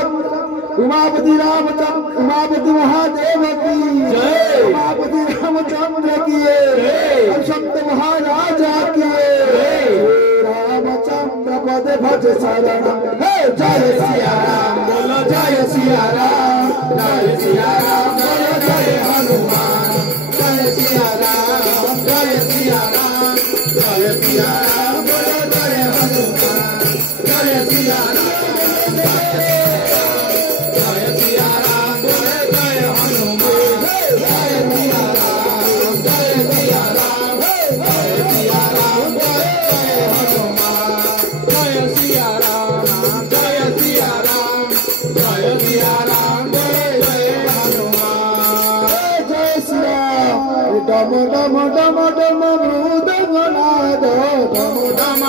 उमापति रामचंद्र उमापति महादेव की जय। उमापति रामचंद्र की संत महाराजा की रामचंद्र पद भज शरण जय सिया राम बोलो जय सिया राम जय सिया राम बोलो जय हनुमान जय सिया राम जय सिया राम जय सिया राम बोलो जय हनुमान जय सिया राम डम डम डम डम मृदंगनाद डम डम